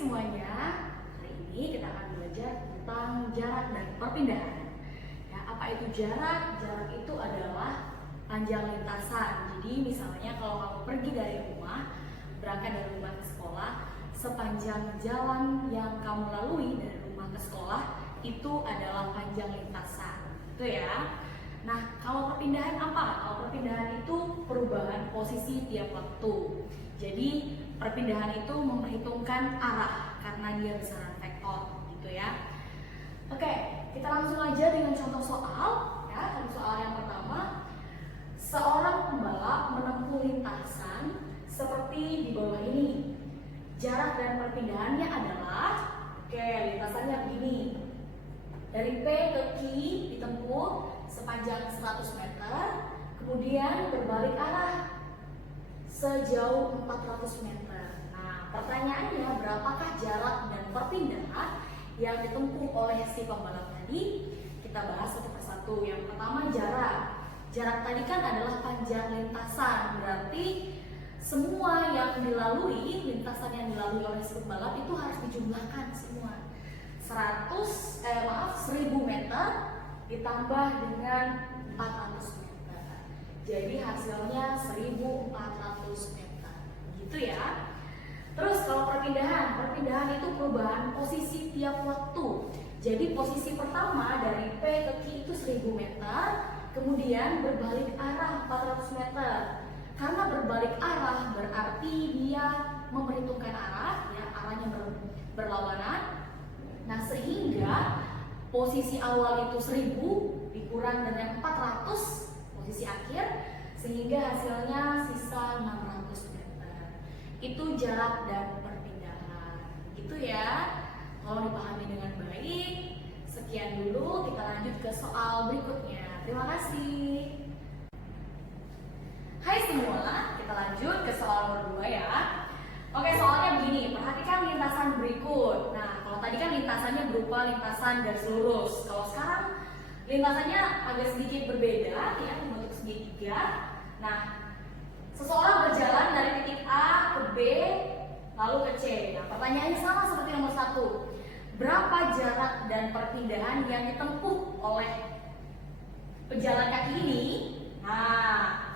semuanya, hari ini kita akan belajar tentang jarak dan perpindahan. Ya, apa itu jarak? Jarak itu adalah panjang lintasan. Jadi misalnya kalau kamu pergi dari rumah, berangkat dari rumah ke sekolah, sepanjang jalan yang kamu lalui dari rumah ke sekolah itu adalah panjang lintasan. Itu ya. Nah, kalau perpindahan apa? Kalau perpindahan itu perubahan posisi tiap waktu. Jadi perpindahan itu memperhitungkan arah karena dia besaran vektor, gitu ya. Oke, kita langsung aja dengan contoh soal. Ya, contoh soal yang pertama, seorang pembalap menempuh lintasan seperti di bawah ini. Jarak dan perpindahannya adalah, lintasannya begini. Dari P ke Q ditempuh sepanjang 100 meter, kemudian berbalik arah sejauh 400 meter. Nah, pertanyaannya berapakah jarak dan perpindahan yang ditempuh oleh si pembalap tadi? Kita bahas satu persatu. Yang pertama jarak. Jarak tadi kan adalah panjang lintasan, berarti semua yang dilalui, lintasan yang dilalui oleh si pembalap itu harus dijumlahkan semua. 1000 meter ditambah dengan 400 meter. Jadi hasilnya 1400 meter. Gitu ya. Terus kalau perpindahan itu perubahan posisi tiap waktu. Jadi posisi pertama dari P ke Q itu 1000 meter, kemudian berbalik arah 400 meter. Karena berbalik arah berarti dia memperhitungkan arah, ya, arahnya berlawanan. Nah, sehingga posisi awal itu 1000 dikurang dengan 400 posisi akhir, sehingga hasilnya sisa 600 meter. Itu jarak dan perpindahan. Gitu ya. Kalau dipahami dengan baik, sekian dulu, kita lanjut ke soal berikutnya. Terima kasih. Hai semua, kita lanjut ke soal nomor 2 ya. Oke, soalnya begini, perhatikan lintasan berikut. Nah, kalau tadi kan lintasannya berupa lintasan garis lurus. Kalau sekarang lintasannya agak sedikit berbeda, ya, membentuk segitiga. Nah, seseorang berjalan dari titik A ke B, lalu ke C. Nah, pertanyaannya sama seperti nomor 1. Berapa jarak dan perpindahan yang ditempuh oleh pejalan kaki ini? Nah,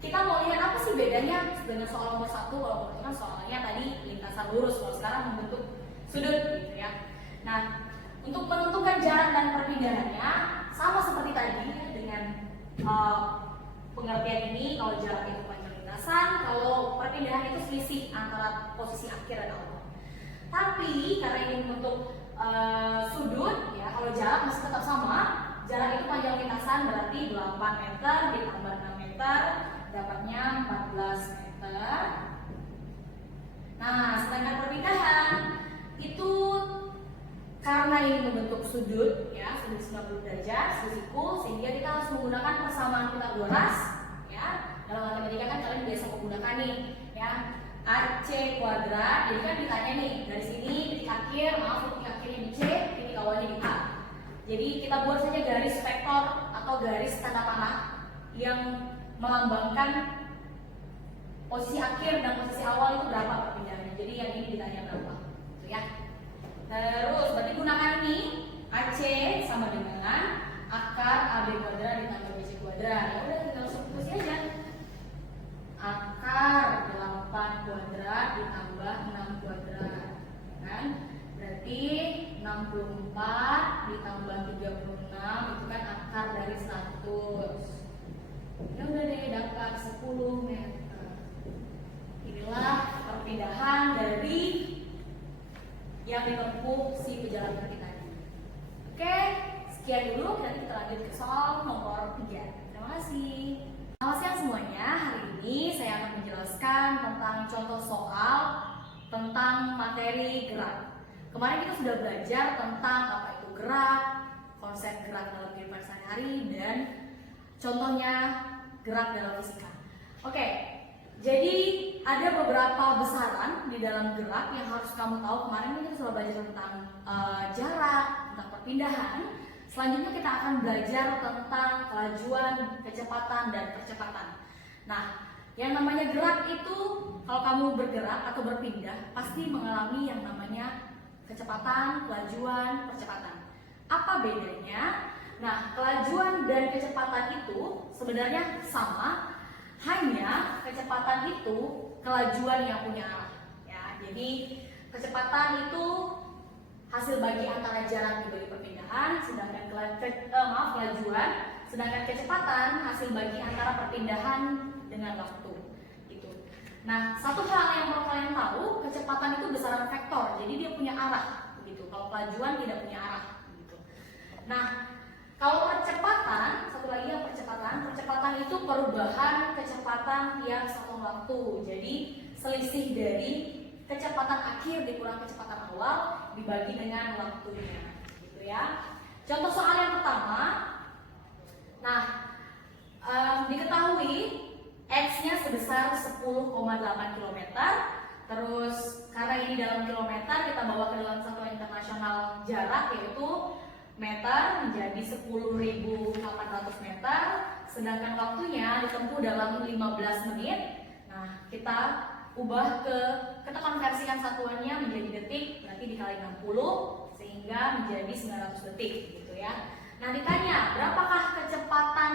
kita mau lihat apa sih bedanya dengan soal nomor 1. Kalau kan soalnya tadi lintasan lurus, kalau sekarang membentuk sudut, gitu ya. Nah, untuk menentukan jarak dan perpindahannya sama seperti tadi dengan pengertian ini. Kalau jarak itu panjang lintasan, kalau perpindahan itu selisih antara posisi akhir dan awal. Tapi karena ini membentuk sudut, ya, kalau jarak masih tetap sama. Jarak itu panjang lintasan berarti 8 meter ditambah 6 meter, dapatnya 14 meter. Nah, sedangkan perpindahan itu karena ini membentuk sudut, ya, sudut 90 derajat, selisihku, sehingga kita harus menggunakan persamaan Pythagoras, ya. Dalam matematika kan kalian biasa menggunakan nih, ya, AC kuadrat. Jadi kan ditanya nih, dari sini titik akhir, titik akhirnya di C, titik awalnya di A. Jadi kita buat saja garis vektor atau garis tanda panah yang melambangkan posisi akhir dan posisi awal itu berapa perpindahannya. Jadi yang ini ditanya berapa, gitu ya. Terus berarti gunakan ini, AC sama dengan akar AB kuadrat ditambah BC kuadrat. Ya udah, tinggal substitusi aja. Akar 8 kuadrat ditambah 6 kuadrat, kan? Berarti 64 ditambah 36 itu kan akar dari 100. Ya udah deh, dapat 10 meter. Inilah perpindahan dari yang ditempuh si pejalan kaki tadi. Oke, sekian dulu. Nanti kita lanjut ke soal nomor 3. Terima kasih. Selamat siang semuanya. Hari ini saya akan menjelaskan tentang contoh soal tentang materi gerak. Kemarin kita sudah belajar tentang apa itu gerak, konsep gerak dalam kehidupan sehari-hari, dan contohnya gerak dalam fisika. Oke, jadi ada beberapa besaran di dalam gerak yang harus kamu tahu. Kemarin kita sudah belajar tentang jarak, tentang perpindahan. Selanjutnya kita akan belajar tentang kelajuan, kecepatan, dan percepatan. Nah, Yang namanya gerak itu, kalau kamu bergerak atau berpindah, pasti mengalami yang namanya kecepatan, kelajuan, percepatan. Apa bedanya? Nah, kelajuan dan kecepatan itu sebenarnya sama, hanya kecepatan itu kelajuan yang punya arah. Ya, jadi kecepatan itu hasil bagi antara jarak dibagi perpindahan, sedangkan kelajuan, sedangkan kecepatan hasil bagi antara perpindahan dengan waktu. Gitu. Nah, satu hal yang perlu kalian tahu, kecepatan itu besaran vektor, jadi dia punya arah. Begitu. Kalau kelajuan tidak punya arah. Gitu. Nah, kalau percepatan, satu lagi yang percepatan itu perubahan kecepatan tiap satu waktu. Jadi selisih dari kecepatan akhir dikurang kecepatan awal dibagi dengan waktunya, gitu ya. Contoh soal yang pertama. Nah, diketahui X-nya sebesar 10,8 km. Terus karena ini dalam kilometer, kita bawa ke dalam satuan internasional jarak, yaitu meter menjadi 10.800 meter, sedangkan waktunya ditempuh dalam 15 menit. Nah, kita ubah kita konversikan satuannya menjadi detik, berarti dikali 60 sehingga menjadi 900 detik gitu ya. Nah, ditanya berapakah kecepatan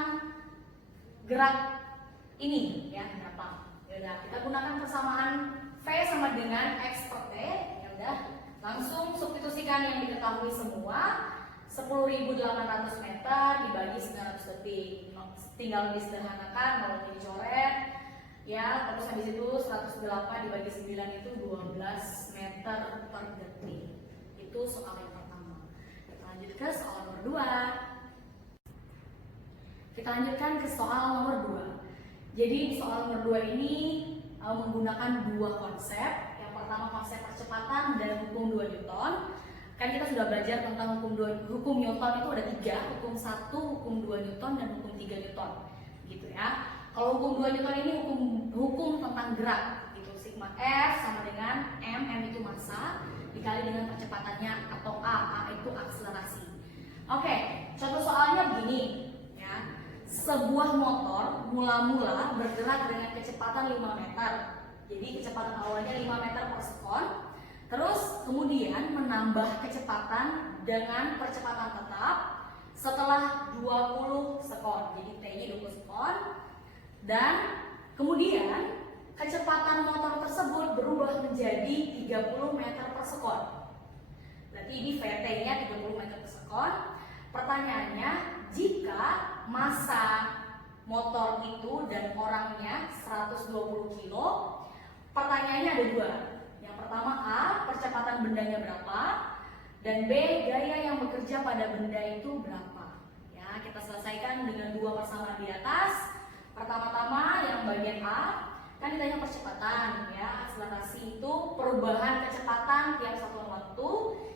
gerak ini ya, berapa? Ya udah, kita gunakan persamaan V sama dengan X per T. Ya udah, langsung substitusikan yang diketahui semua. 10.800 meter dibagi 900 detik. Tinggal disederhanakan, nolnya dicoret. Ya, terus habis itu 108 dibagi 9 itu 12 meter per detik. Itu soal yang pertama. Kita lanjut ke soal nomor 2. Kita lanjutkan ke soal nomor 2. Jadi soal nomor 2 ini menggunakan dua konsep. Yang pertama konsep percepatan dan hukum 2 Newton. Kan kita sudah belajar tentang hukum Newton itu ada 3, hukum 1, hukum 2 Newton, dan hukum 3 Newton. Gitu ya. Kalau hukum 2 Newton ini hukum tentang gerak, gitu. Sigma F sama dengan M itu massa, dikali dengan percepatannya atau A itu akselerasi. Oke, contoh soalnya begini, ya. Sebuah motor mula-mula bergerak dengan kecepatan 5 meter. Jadi kecepatan awalnya 5 meter per sekon. Terus kemudian menambah kecepatan dengan percepatan tetap setelah 20 sekon. Jadi T-nya 20 sekon. Dan kemudian kecepatan motor tersebut berubah menjadi 30 meter per sekon. Berarti ini VT-nya 30 meter per sekon. Pertanyaannya, jika massa motor itu dan orangnya 120 kilo, pertanyaannya ada 2. Yang pertama A, percepatan bendanya berapa? Dan B, gaya yang bekerja pada benda itu berapa? Ya, kita selesaikan dengan 2 persamaan di atas. Pertama-tama yang bagian A, kan ditanya percepatan ya, akselerasi itu perubahan kecepatan tiap satuan waktu.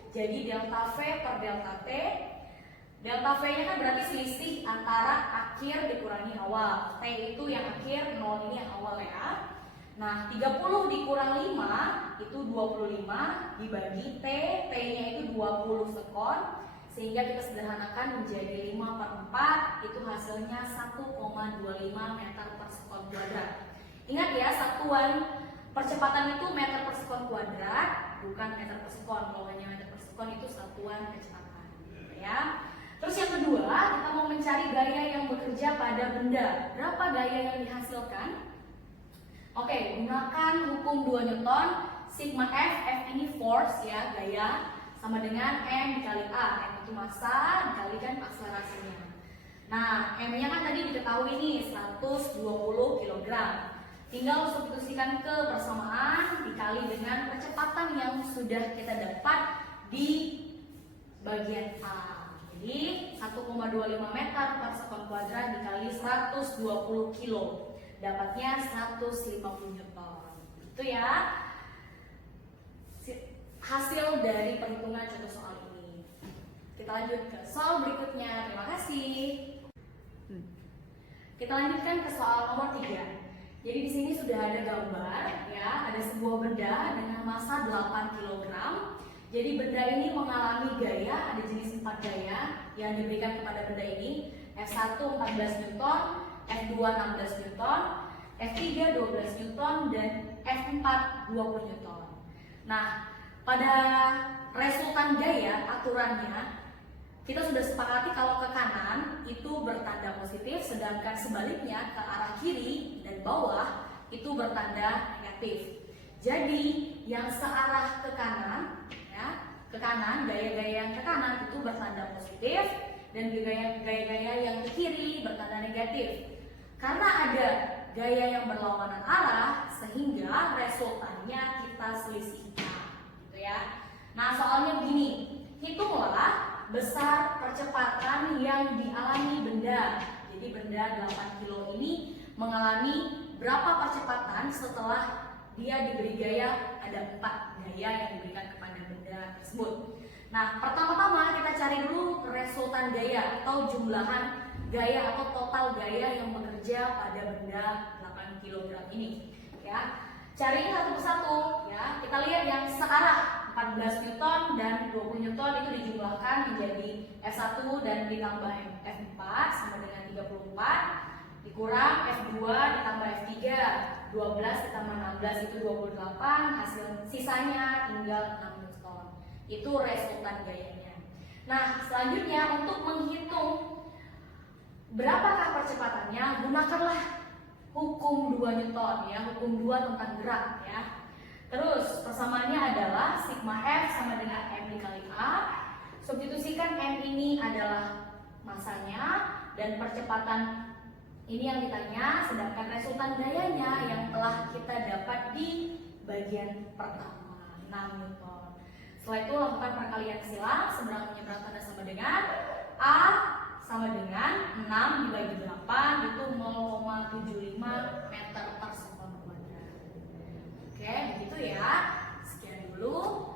Jadi delta V per delta T. Delta V-nya kan berarti selisih antara akhir dikurangi awal. T itu yang akhir, 0 ini yang awal ya. Nah, 30 dikurang 5 itu 25 dibagi T, T-nya itu 20 sekon. Sehingga kita sederhanakan menjadi 5 per 4, itu hasilnya 1,25 meter per sekon kuadrat. Ingat ya, satuan percepatan itu meter per sekon kuadrat, bukan meter per sekon. Kalau hanya meter per sekon itu satuan kecepatan, ya. Terus yang kedua, kita mau mencari gaya yang bekerja pada benda. Berapa gaya yang dihasilkan? Oke, gunakan hukum 2 Newton. Sigma F, F ini force ya, gaya, sama dengan M dikali A. M itu massa dikalikan akselerasinya. Nah, M-nya kan tadi diketahui nih 120 kg. Tinggal substitusikan ke persamaan dikali dengan kecepatan yang sudah kita dapat di bagian A. Jadi 1,25 meter per sekon kuadrat dikali 120 kilo. Dapatnya 150 Newton. Itu ya hasil dari perhitungan contoh soal ini. Kita lanjut ke soal berikutnya. Terima kasih. Kita lanjutkan ke soal nomor 3. Jadi di sini sudah ada gambar ya, ada sebuah benda dengan massa 8 kg. Jadi benda ini mengalami gaya, ada jenis 4 gaya yang diberikan kepada benda ini. F1 14 Newton, F2 16 Newton. F3 12 Newton, dan F4 20 Newton. Nah, pada resultan gaya aturannya kita sudah sepakati kalau ke kanan itu bertanda positif, sedangkan sebaliknya ke arah kiri dan bawah itu bertanda negatif. Jadi yang searah ke kanan, ya, ke kanan, gaya-gaya yang ke kanan itu bertanda positif, dan gaya-gaya yang ke kiri bertanda negatif. Karena ada gaya yang berlawanan arah, sehingga resultannya kita selisihkan, gitu ya. Nah, soalnya begini, hitunglah besar percepatan yang dialami benda. Jadi benda 8 kilo ini mengalami berapa percepatan setelah dia diberi gaya. Ada 4 gaya yang diberikan kepada benda tersebut. Nah, pertama-tama kita cari dulu resultan gaya atau jumlahan gaya atau total gaya yang bekerja pada benda 8 kg ini, ya. Cari satu persatu, ya. Kita lihat yang searah 14 Newton dan 20 Newton itu dijumlahkan menjadi F1 dan ditambah F4 sama dengan 34, dikurang F2 ditambah F3, 12 ditambah 16 itu 28, hasil sisanya tinggal 6 Newton. Itu resultan gayanya. Nah, selanjutnya untuk menghitung berapakah percepatannya, gunakanlah hukum 2 Newton, ya, hukum 2 tentang gerak, ya. Terus persamaannya adalah sigma F sama dengan M dikali A. Substitusikan M ini adalah masanya dan percepatan ini yang ditanya, sedangkan resultan gayanya yang telah kita dapat di bagian pertama, 6 Newton. Setelah itu lakukan perkalian silang, seberang menyeberang tanda sama dengan A sama dengan 6 dibagi 8 itu 0,75 meter per sekon kuadrat. Oke, begitu ya. Sekian dulu.